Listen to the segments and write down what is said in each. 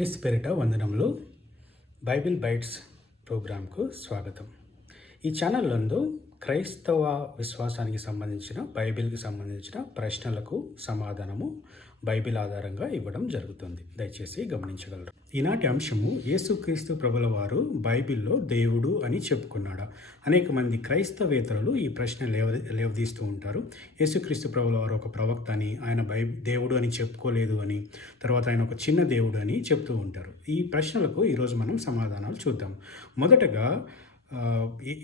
క్రీస్తు పేరిట వందనములు. బైబిల్ బైట్స్ ప్రోగ్రాంకు స్వాగతం. ఈ ఛానల్ నందు క్రైస్తవ విశ్వాసానికి సంబంధించిన బైబిల్కి సంబంధించిన ప్రశ్నలకు సమాధానము బైబిల్ ఆధారంగా ఇవ్వడం జరుగుతుంది. దయచేసి గమనించగలరు. ఈనాటి అంశము యేసుక్రీస్తు ప్రభుల వారు బైబిల్లో దేవుడు అని చెప్పుకున్నాడా? అనేక మంది క్రైస్తవేతరులు ఈ ప్రశ్న లేవదీస్తూ ఉంటారు. యేసుక్రీస్తు ప్రభుల వారు ఒక ప్రవక్త అని, ఆయన దేవుడు అని చెప్పుకోలేదు అని, తర్వాత ఆయన ఒక చిన్న దేవుడు అని చెప్తూ ఉంటారు. ఈ ప్రశ్నలకు ఈరోజు మనం సమాధానాలు చూద్దాం. మొదటగా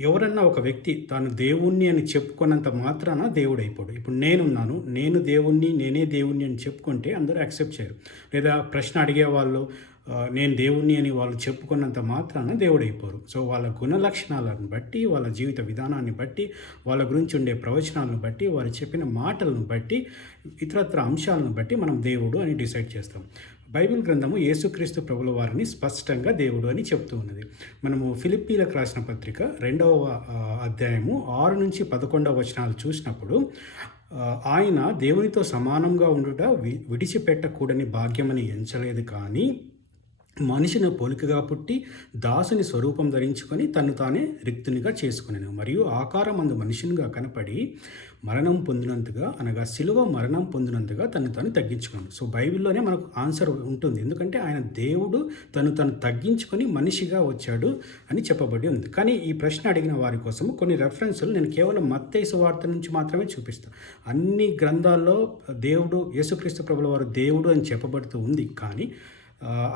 ఎవరన్నా ఒక వ్యక్తి తాను దేవుణ్ణి అని చెప్పుకున్నంత మాత్రాన దేవుడు అయిపోడు. ఇప్పుడు నేనున్నాను, నేను దేవుణ్ణి, నేనే దేవుణ్ణి అని చెప్పుకుంటే అందరూ యాక్సెప్ట్ చేయరు. లేదా ప్రశ్న అడిగేవాళ్ళు నేను దేవుణ్ణి అని వాళ్ళు చెప్పుకున్నంత మాత్రాన దేవుడు అయిపోరు. సో వాళ్ళ గుణ లక్షణాలను బట్టి, వాళ్ళ జీవిత విధానాన్ని బట్టి, వాళ్ళ గురించి ఉండే ప్రవచనాలను బట్టి, వారు చెప్పిన మాటలను బట్టి, ఇతరత్ర అంశాలను బట్టి మనం దేవుడు అని డిసైడ్ చేస్తాం. బైబిల్ గ్రంథము యేసుక్రీస్తు ప్రభుల వారిని స్పష్టంగా దేవుడు అని చెప్తూ ఉన్నది. మనము ఫిలిప్పీలకు రాసిన పత్రిక 2వ అధ్యాయము 6 నుంచి 11వ వచనాలు చూసినప్పుడు ఆయన దేవునితో సమానంగా ఉండుట విడిచిపెట్టకూడని భాగ్యమని ఎంచలేదు, కానీ మనిషిని పోలికగా పుట్టి దాసుని స్వరూపం ధరించుకొని తను తానే రిక్తునిగా చేసుకునేను, మరియు ఆకారమందు మనిషినిగా కనపడి మరణం పొందినంతగా, అనగా శిలువ మరణం పొందినంతగా తను తాను తగ్గించుకున్నాను. సో బైబిల్లోనే మనకు ఆన్సర్ ఉంటుంది. ఎందుకంటే ఆయన దేవుడు తను తగ్గించుకొని మనిషిగా వచ్చాడు అని చెప్పబడి ఉంది. కానీ ఈ ప్రశ్న అడిగిన వారి కోసం కొన్ని రెఫరెన్సులు నేను కేవలం మత్తయి సువార్త నుంచి మాత్రమే చూపిస్తాను. అన్ని గ్రంథాల్లో దేవుడు, యేసుక్రీస్తు ప్రభుల వారు దేవుడు అని చెప్పబడుతూ ఉంది, కానీ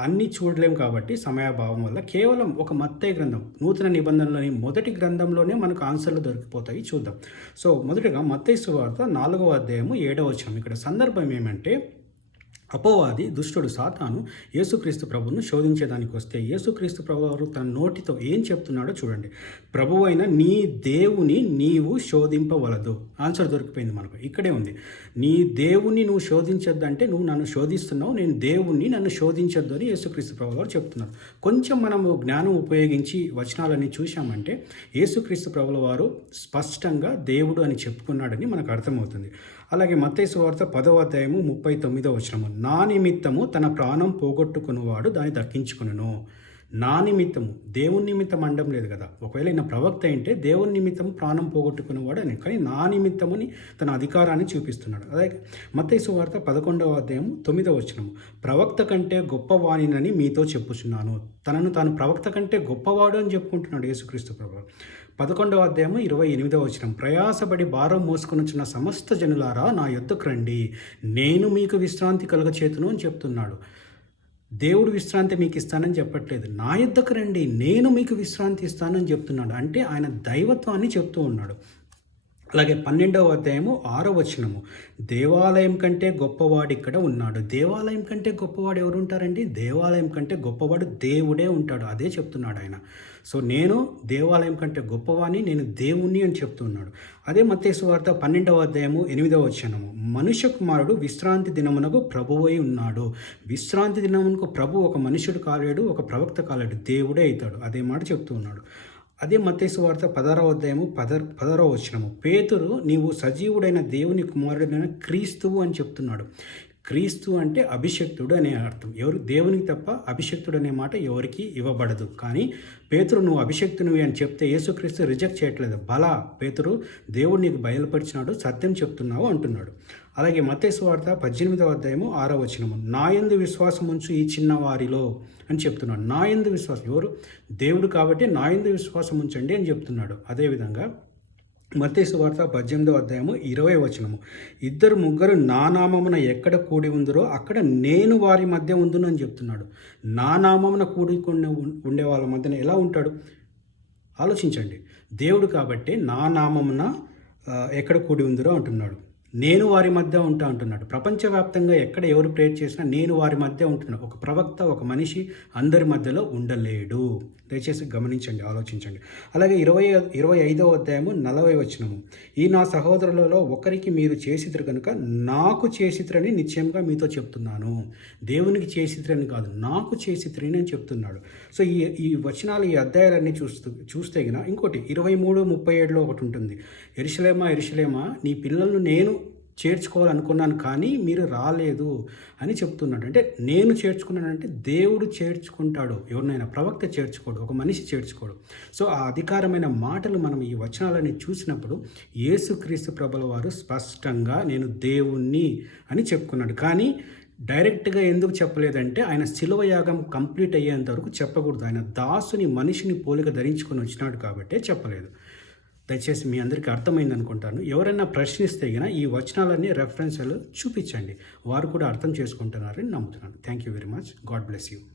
అన్నీ చూడలేం కాబట్టి సమయాభావం వల్ల కేవలం ఒక మత్తయి గ్రంథం, నూతన నిబంధనలోని మొదటి గ్రంథంలోనే మనకు ఆన్సర్లు దొరికిపోతాయి. చూద్దాం. సో మొదటిగా మత్తయి సువార్త 4వ అధ్యాయము 7వ వచనం. ఇక్కడ సందర్భం ఏమంటే, అపవాది దుష్టుడు సాతాను యేసుక్రీస్తు ప్రభువును శోధించేదానికి వస్తే యేసుక్రీస్తు ప్రభువారు తన నోటితో ఏం చెప్తున్నాడో చూడండి. ప్రభువైన నీ దేవుని నీవు శోధింపవలదు. ఆన్సర్ దొరికిపోయింది మనకు. ఇక్కడే ఉంది. నీ దేవుని నువ్వు శోధించొద్దు అంటే నువ్వు నన్ను శోధిస్తున్నావు, నేను దేవుణ్ణి, నన్ను శోధించొద్దు అని యేసుక్రీస్తు ప్రభువారు చెప్తున్నారు. కొంచెం మనము జ్ఞానం ఉపయోగించి వచనాలన్నీ చూసామంటే యేసుక్రీస్తు ప్రభుల వారు స్పష్టంగా దేవుడు అని చెప్పుకున్నాడని మనకు అర్థమవుతుంది. అలాగే మత్తయి సువార్త 10వ అధ్యాయము 39వ వచనము, నా నిమిత్తము తన ప్రాణం పోగొట్టుకునేవాడు దాన్ని దక్కించుకును. నా నిమిత్తము, దేవుని నిమిత్తం అనడం లేదు కదా. ఒకవేళ ఈయన ప్రవక్త అంటే దేవుని నిమిత్తం ప్రాణం పోగొట్టుకునేవాడు అని, కానీ నా నిమిత్తముని తన అధికారాన్ని చూపిస్తున్నాడు. అలాగే మత్తయి సువార్త 11వ అధ్యాయము 9వ వచనము, ప్రవక్త కంటే గొప్పవాణినని మీతో చెప్పుచున్నాను. తనను తాను ప్రవక్త కంటే గొప్పవాడు అని చెప్పుకుంటున్నాడు యేసుక్రీస్తు ప్రభువు. 11వ అధ్యాయము 28వ వచనం, ప్రయాసపడి భారం మోసుకొనుచున్న సమస్త జనులారా నా యొద్దకు రండి, నేను మీకు విశ్రాంతి కలుగచేతును అని చెప్తున్నాడు. దేవుడు విశ్రాంతి మీకు ఇస్తానని చెప్పట్లేదు. నా యొద్దకు రండి, నేను మీకు విశ్రాంతి ఇస్తానని చెప్తున్నాడు. అంటే ఆయన దైవత్వాన్ని చెప్తూ ఉన్నాడు. అలాగే 12వ అధ్యాయము 6వ వచనము, దేవాలయం కంటే గొప్పవాడు ఇక్కడ ఉన్నాడు. దేవాలయం కంటే గొప్పవాడు ఎవరు ఉంటారండి? దేవాలయం కంటే గొప్పవాడు దేవుడే ఉంటాడు. అదే చెప్తున్నాడు ఆయన. సో నేను దేవాలయం కంటే గొప్పవాడిని, నేను దేవుణ్ణి అని చెప్తున్నాడు. అదే మత్తయి సువార్త 12వ అధ్యాయము 8వ వచనము, మనుష్య కుమారుడు విశ్రాంతి దినమునకు ప్రభువై ఉన్నాడు. విశ్రాంతి దినమునకు ప్రభు ఒక మనుష్యుడు కాలేడు, ఒక ప్రవక్త కాలేడు, దేవుడే అవుతాడు. అదే మాట చెప్తూ ఉన్నాడు. అదే మత్తయి సువార్త 16వ అధ్యాయము 16వ వచనము, పేతురు నీవు సజీవుడైన దేవుని కుమారుడైన క్రీస్తువు అని చెప్తున్నాడు. క్రీస్తు అంటే అభిషక్తుడు అనే అర్థం. ఎవరు దేవునికి తప్ప అభిషక్తుడు అనే మాట ఎవరికి ఇవ్వబడదు. కానీ పేతురు నువ్వు అభిషక్తునివి అని చెప్తే యేసుక్రీస్తు రిజెక్ట్ చేయట్లేదు. బలా పేతురు, దేవుడు నీకు బయలుపరిచినాడు, సత్యం చెప్తున్నావు అంటున్నాడు. అలాగే మత్తయి సువార్త 18వ అధ్యాయము 6వ వచనము, నా యందు విశ్వాసం ఉంచు ఈ చిన్నవారిలో అని చెప్తున్నాడు. నా యందు విశ్వాసం, ఎవరు? దేవుడు కాబట్టి నా యందు విశ్వాసం ఉంచండి అని చెప్తున్నాడు. అదేవిధంగా మత్తయి సువార్త 18వ అధ్యాయము 20వ వచనము, ఇద్దరు ముగ్గురు నా నామమున ఎక్కడ కూడి ఉందరో అక్కడ నేను వారి మధ్య ఉందును అని చెప్తున్నాడు. నా నామమున కూడుకుని ఉండే వాళ్ళ మధ్యన ఎలా ఉంటాడు ఆలోచించండి. దేవుడు కాబట్టి నా నామమున ఎక్కడ కూడి ఉందరో అంటున్నాడు. నేను వారి మధ్య ఉంటా అంటున్నాడు. ప్రపంచవ్యాప్తంగా ఎక్కడ ఎవరు ప్రేయర్ చేసినా నేను వారి మధ్య ఉంటున్నాడు. ఒక ప్రవక్త, ఒక మనిషి అందరి మధ్యలో ఉండలేడు. దయచేసి గమనించండి, ఆలోచించండి. అలాగే 25వ అధ్యాయము 40వ వచనము, ఈ నా సహోదరులలో ఒకరికి మీరు చేసిద్రు కనుక నాకు చేసిద్రని నిశ్చయంగా మీతో చెప్తున్నాను. దేవునికి చేసిద్రని కాదు, నాకు చేసిద్రని అని చెప్తున్నాడు. సో ఈ వచనాలు, ఈ అధ్యాయాలన్నీ చూస్తే ఇంకోటి 23:37లో ఒకటి ఉంటుంది, యెరూషలేమా యెరూషలేమా నీ పిల్లలను నేను చేర్చుకోవాలనుకున్నాను కానీ మీరు రాలేదు అని చెప్తున్నాడు. అంటే నేను చేర్చుకున్నానంటే దేవుడు చేర్చుకుంటాడు. ఎవరినైనా ప్రవక్త చేర్చుకోడు, ఒక మనిషి చేర్చుకోడు. సో ఆ అధికారమైన మాటలు మనం ఈ వచనాలని చూసినప్పుడు యేసుక్రీస్తు ప్రభుల వారు స్పష్టంగా నేను దేవుణ్ణి అని చెప్పుకున్నాడు. కానీ డైరెక్ట్గా ఎందుకు చెప్పలేదంటే ఆయన శిలువ యాగం కంప్లీట్ అయ్యేంత వరకు చెప్పకూడదు. ఆయన దాసుని మనిషిని పోలిక ధరించుకొని వచ్చినాడు కాబట్టే చెప్పలేదు. దయచేసి మీ అందరికీ అర్థమైంది అనుకుంటాను. ఎవరైనా ప్రశ్నిస్తే గిన ఈ వచనాలన్నీ రెఫరెన్స్లు చూపించండి. వారు కూడా అర్థం చేసుకుంటున్నారని నమ్ముతున్నాను. Thank you very much. God bless you.